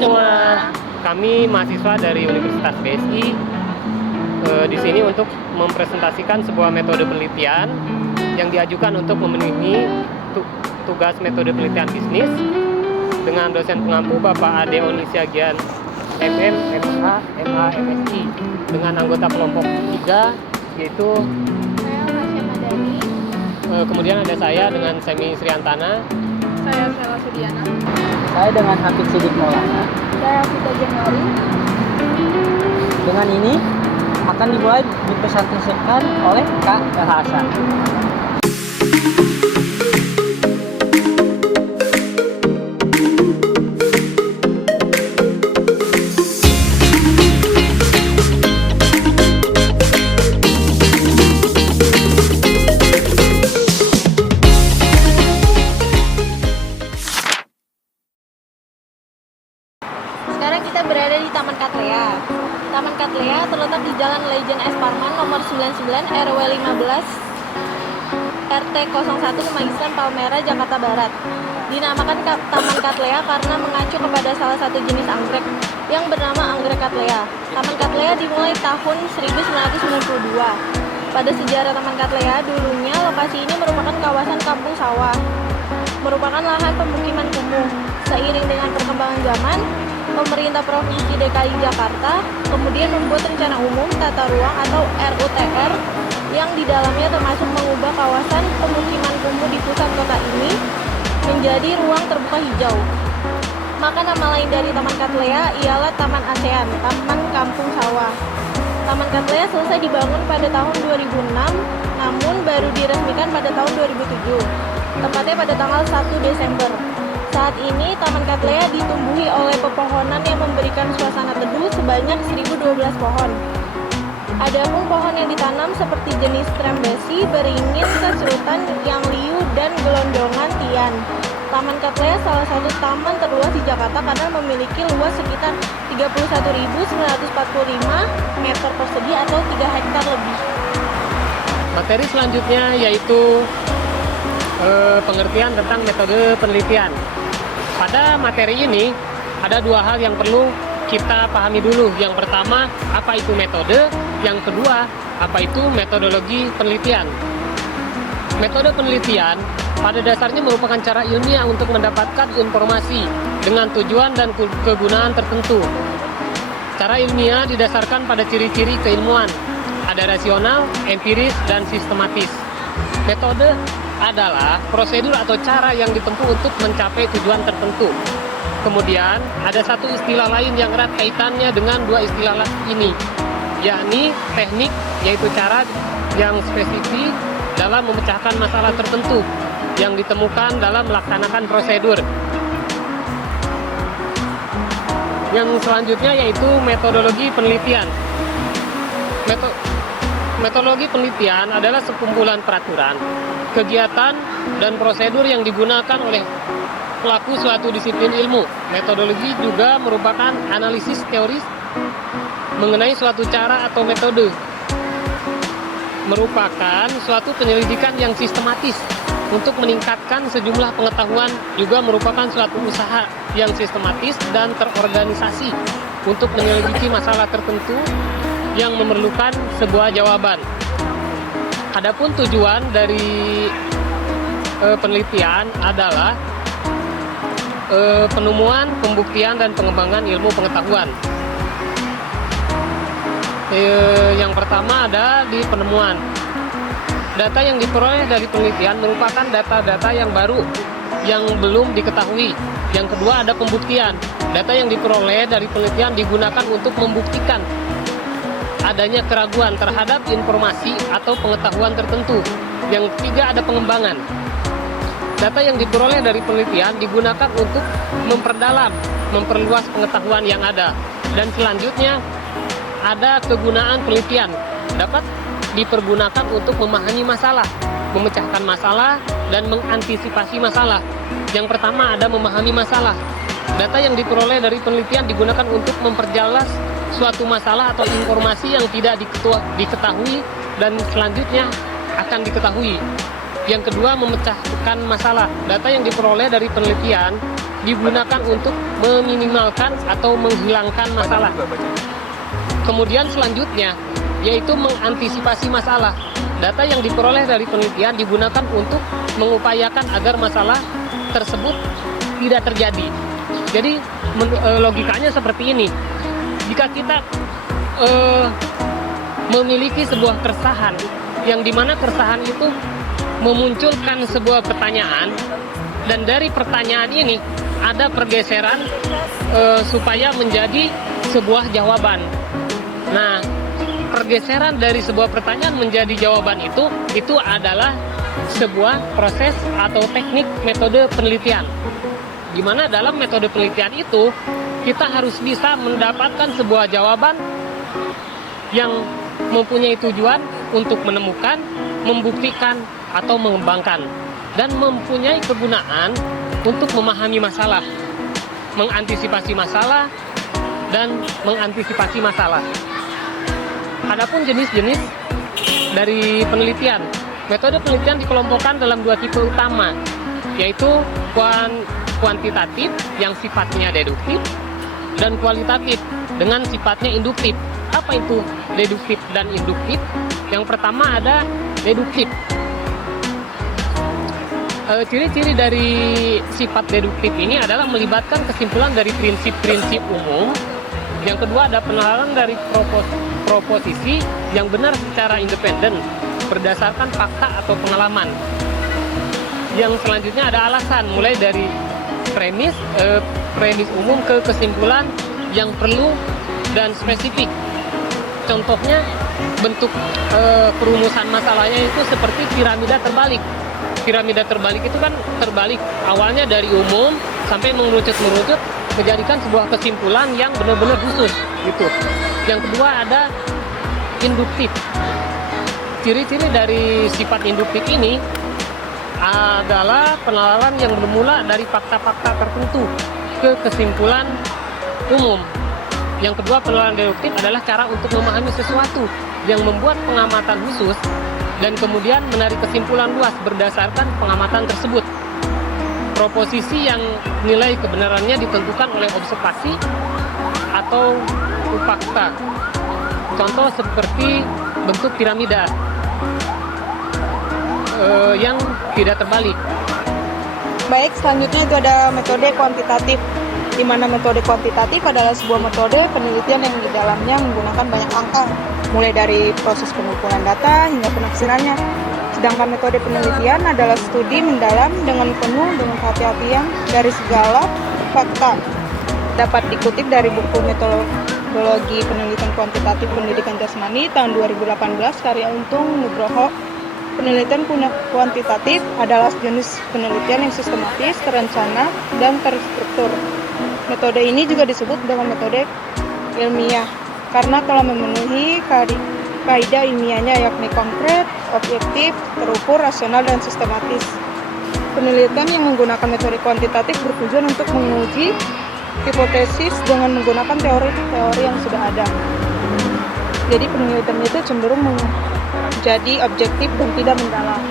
semua. Kami mahasiswa dari Universitas BSI di sini untuk mempresentasikan sebuah metode penelitian yang diajukan untuk memenuhi tugas metode penelitian bisnis dengan dosen pengampu Bapak Ade Onisiagian MM, MA, MA, MSI dengan anggota kelompok 3 yaitu saya Hasya Madani. Kemudian ada saya dengan Semi Sriantana. Saya Sela Sudiana. Saya dengan Hafid Sidik Maulana. Saya Vita Januari. Dengan ini akan dimulai dipresentasikan oleh Kak Hasan. Sekarang kita berada di Taman Cattleya. Taman Cattleya terletak di Jalan Lejen S. Parman nomor 99 RW 15 RT 01 Rumah Islam Palmera, Jakarta Barat. Dinamakan Taman Cattleya karena mengacu kepada salah satu jenis anggrek yang bernama anggrek Cattleya. Taman Cattleya dimulai tahun 1992. Pada sejarah Taman Cattleya, dulunya lokasi ini merupakan kawasan kampung sawah, merupakan lahan pemukiman kumuh. Seiring dengan perkembangan zaman, pemerintah Provinsi DKI Jakarta kemudian membuat rencana umum tata ruang atau RUTR yang di dalamnya termasuk mengubah kawasan pemukiman kumuh di pusat kota ini menjadi ruang terbuka hijau. Maka nama lain dari Taman Cattleya ialah Taman ASEAN, Taman Kampung Sawah. Taman Cattleya selesai dibangun pada tahun 2006, namun baru diresmikan pada tahun 2007, tepatnya pada tanggal 1 Desember. Saat ini Taman Cattleya ditumbuhi oleh pepohonan yang memberikan suasana teduh sebanyak 1012 pohon. Adapun pohon yang ditanam seperti jenis trembesi, beringin, keserutan, yang liu, dan gelondongan tian. Taman Cattleya salah satu taman terluas di Jakarta karena memiliki luas sekitar 31.945 meter persegi atau 3 hektar lebih. Materi selanjutnya yaitu pengertian tentang metode penelitian. Pada materi ini ada dua hal yang perlu kita pahami dulu. Yang pertama, apa itu metode? Yang kedua, apa itu metodologi penelitian? Metode penelitian pada dasarnya merupakan cara ilmiah untuk mendapatkan informasi dengan tujuan dan kegunaan tertentu. Cara ilmiah didasarkan pada ciri-ciri keilmuan. Ada rasional, empiris, dan sistematis. Metode adalah prosedur atau cara yang ditempuh untuk mencapai tujuan tertentu. Kemudian ada satu istilah lain yang erat kaitannya dengan dua istilah ini, yakni teknik, yaitu cara yang spesifik dalam memecahkan masalah tertentu yang ditemukan dalam melaksanakan prosedur. Yang selanjutnya yaitu metodologi penelitian. Metodologi penelitian adalah sekumpulan peraturan, kegiatan, dan prosedur yang digunakan oleh pelaku suatu disiplin ilmu. Metodologi juga merupakan analisis teoris mengenai suatu cara atau metode. Merupakan suatu penyelidikan yang sistematis untuk meningkatkan sejumlah pengetahuan, juga merupakan suatu usaha yang sistematis dan terorganisasi untuk menyelidiki masalah tertentu yang memerlukan sebuah jawaban. Adapun tujuan dari penelitian adalah penemuan, pembuktian, dan pengembangan ilmu pengetahuan. Yang pertama ada di penemuan. Data yang diperoleh dari penelitian merupakan data-data yang baru yang belum diketahui. Yang kedua ada pembuktian. Data yang diperoleh dari penelitian digunakan untuk membuktikan adanya keraguan terhadap informasi atau pengetahuan tertentu. Yang ketiga ada pengembangan. Data yang diperoleh dari penelitian digunakan untuk memperdalam, memperluas pengetahuan yang ada. Dan selanjutnya ada kegunaan penelitian. Dapat dipergunakan untuk memahami masalah, memecahkan masalah, dan mengantisipasi masalah. Yang pertama ada memahami masalah. Data yang diperoleh dari penelitian digunakan untuk memperjelas suatu masalah atau informasi yang tidak diketahui dan selanjutnya akan diketahui. Yang kedua, memecahkan masalah. Data yang diperoleh dari penelitian digunakan untuk meminimalkan atau menghilangkan masalah. Kemudian selanjutnya yaitu mengantisipasi masalah. Data yang diperoleh dari penelitian digunakan untuk mengupayakan agar masalah tersebut tidak terjadi. Jadi logikanya seperti ini. Jika kita memiliki sebuah keresahan, yang dimana keresahan itu memunculkan sebuah pertanyaan, dan dari pertanyaan ini ada pergeseran supaya menjadi sebuah jawaban. Nah, pergeseran dari sebuah pertanyaan menjadi jawaban itu adalah sebuah proses atau teknik metode penelitian. Di mana dalam metode penelitian itu kita harus bisa mendapatkan sebuah jawaban yang mempunyai tujuan untuk menemukan, membuktikan, atau mengembangkan, dan mempunyai kegunaan untuk memahami masalah, mengantisipasi masalah, dan mengantisipasi masalah. Adapun jenis-jenis dari penelitian, metode penelitian dikelompokkan dalam dua tipe utama, yaitu kuantitatif yang sifatnya deduktif dan kualitatif dengan sifatnya induktif. Apa itu deduktif dan induktif? Yang pertama ada deduktif. Ciri-ciri dari sifat deduktif ini adalah melibatkan kesimpulan dari prinsip-prinsip umum. Yang kedua ada penalaran dari proposisi yang benar secara independen berdasarkan fakta atau pengalaman. Yang selanjutnya ada alasan, mulai dari premis umum ke kesimpulan yang perlu dan spesifik. Contohnya bentuk perumusan masalahnya itu seperti piramida terbalik. Piramida terbalik itu kan terbalik, awalnya dari umum sampai mengerucut menjadikan sebuah kesimpulan yang benar-benar khusus gitu. Yang kedua ada induktif. Ciri-ciri dari sifat induktif ini adalah penalaran yang bermula dari fakta-fakta tertentu ke kesimpulan umum. Yang kedua, penalaran deduktif adalah cara untuk memahami sesuatu yang membuat pengamatan khusus dan kemudian menarik kesimpulan luas berdasarkan pengamatan tersebut. Proposisi yang nilai kebenarannya ditentukan oleh observasi atau fakta. Contoh seperti bentuk piramida yang tidak terbalik. Baik, selanjutnya itu ada metode kuantitatif, di mana metode kuantitatif adalah sebuah metode penelitian yang di dalamnya menggunakan banyak angka, mulai dari proses pengumpulan data hingga penafsirannya. Sedangkan metode penelitian adalah studi mendalam dengan penuh dengan kehati-hatian dari segala fakta. Dapat dikutip dari buku Metodologi Penelitian Kuantitatif Pendidikan Jasmani tahun 2018 karya Untung Nugroho. Penelitian kuantitatif adalah jenis penelitian yang sistematis, terencana, dan terstruktur. Metode ini juga disebut dengan metode ilmiah karena telah memenuhi kaidah ilmiahnya, yakni konkret, objektif, terukur, rasional, dan sistematis. Penelitian yang menggunakan metode kuantitatif bertujuan untuk menguji hipotesis dengan menggunakan teori-teori yang sudah ada. Jadi penelitian itu cenderung menjadi objektif dan tidak mendalam.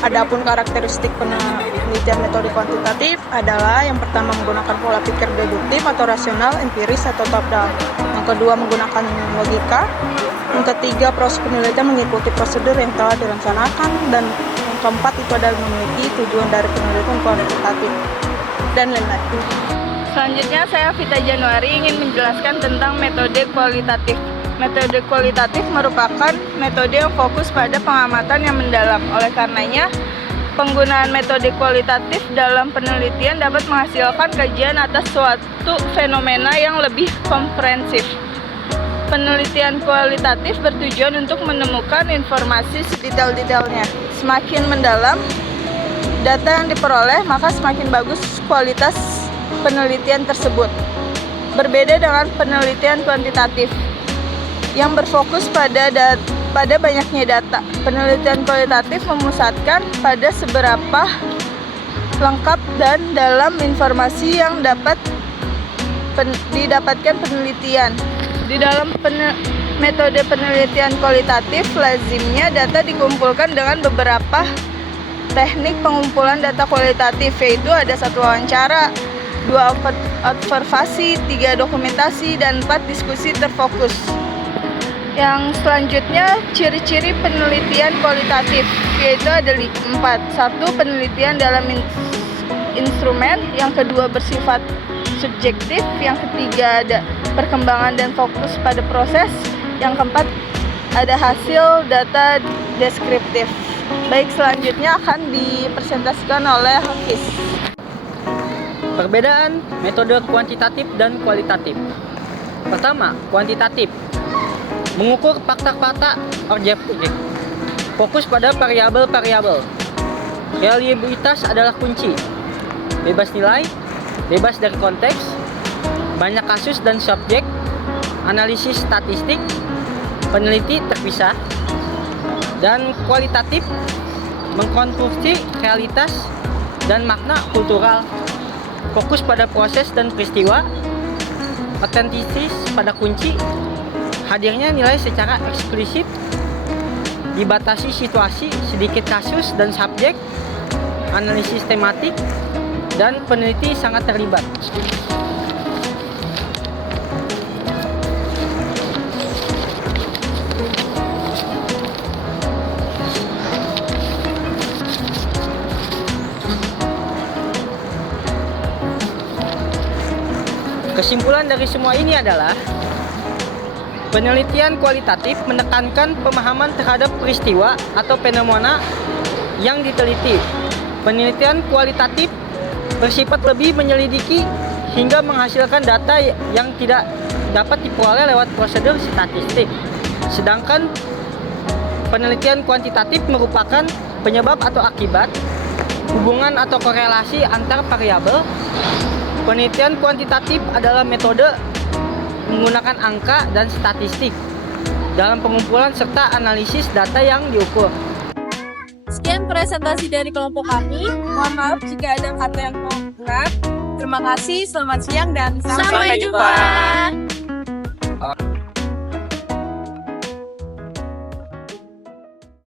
Adapun karakteristik penelitian metode kuantitatif adalah yang pertama menggunakan pola pikir deduktif atau rasional, empiris atau top down. Yang kedua menggunakan logika. Yang ketiga proses penelitian mengikuti prosedur yang telah direncanakan, dan yang keempat itu adalah memiliki tujuan dari penelitian kuantitatif dan lain-lain. Selanjutnya saya Vita Januari ingin menjelaskan tentang metode kualitatif. Metode kualitatif merupakan metode yang fokus pada pengamatan yang mendalam. Oleh karenanya, penggunaan metode kualitatif dalam penelitian dapat menghasilkan kajian atas suatu fenomena yang lebih komprehensif. Penelitian kualitatif bertujuan untuk menemukan informasi sedetail-detailnya. Semakin mendalam data yang diperoleh, maka semakin bagus kualitas penelitian tersebut. Berbeda dengan penelitian kuantitatif yang berfokus pada banyaknya data. Penelitian kualitatif memusatkan pada seberapa lengkap dan dalam informasi yang dapat didapatkan penelitian. Di dalam Metode penelitian kualitatif lazimnya data dikumpulkan dengan beberapa teknik pengumpulan data kualitatif, yaitu ada 1 wawancara, 2 observasi, 3 dokumentasi, dan 4 diskusi terfokus. Yang selanjutnya, ciri-ciri penelitian kualitatif, yaitu ada 4. 1. Penelitian dalam instrumen. Yang kedua, bersifat subjektif. Yang ketiga, ada perkembangan dan fokus pada proses. Yang keempat, ada hasil data deskriptif. Baik, selanjutnya akan dipresentasikan oleh Hafiz. Perbedaan metode kuantitatif dan kualitatif. Pertama, kuantitatif. Mengukur fakta-fakta objektif. Fokus pada variabel-variabel. Reliabilitas adalah kunci. Bebas nilai, bebas dari konteks, banyak kasus dan subjek, analisis statistik, peneliti terpisah. Dan kualitatif mengkonstruksi realitas dan makna kultural, fokus pada proses dan peristiwa, otentisitas pada kunci, hadirnya nilai secara eksplisit, dibatasi situasi, sedikit kasus dan subjek, analisis tematik, dan peneliti sangat terlibat. Kesimpulan dari semua ini adalah penelitian kualitatif menekankan pemahaman terhadap peristiwa atau fenomena yang diteliti. Penelitian kualitatif bersifat lebih menyelidiki hingga menghasilkan data yang tidak dapat diperoleh lewat prosedur statistik. Sedangkan penelitian kuantitatif merupakan penyebab atau akibat, hubungan atau korelasi antar variabel. Penelitian kuantitatif adalah metode menggunakan angka dan statistik dalam pengumpulan serta analisis data yang diukur. Sekian presentasi dari kelompok kami. Mohon maaf jika ada kata yang benar. Terima kasih, selamat siang, dan Sampai jumpa.